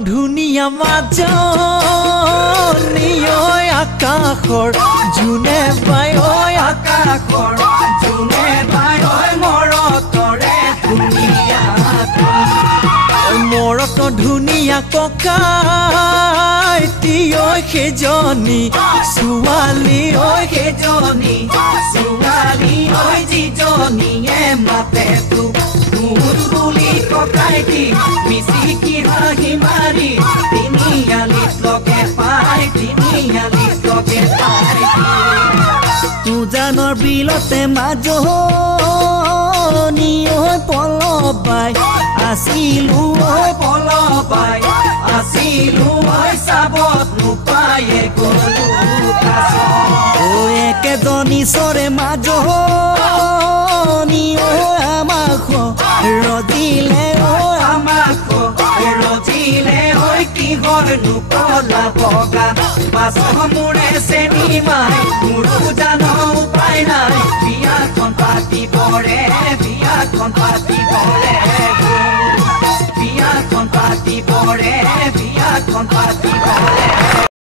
ধুনীয়া মাজনী ঐ আকাশৰ জোনে বাই ঐ আকাশৰ জোনে বাই ঐ মৰতৰে ধুনীয়া মৰত ধুনীয়া ককাইটি ঐ সেইজনী ছোৱালী ঐ সেইজনী ছোৱালী ঐ যিজনীয়ে মাতে তোক তোৰ বুলি ককাইটি মিচিকি হাঁহি মাৰি তিনিআলিত লগে পাই তিনিআলিত লগে পাই উজানৰ বিলতে মাজনী ঐ পলবাই আছিলো ঐ পলবাই আছিলো ঐ চাবত নোপায়ে গলো ঐ একেজনী চৰে মাজনী ঐ আমাক ৰজিলে ঐ আমাক ৰজিলে ঐ কিহৰ নোকলা বগা মাছ মোৰে চেনি মাই মোৰো জান উপায় নাই বিয়াখন পাতিবৰে বিয়াখন পাতিবৰে বিয়াখন পাতিবৰে বিয়াখন পাতিবৰে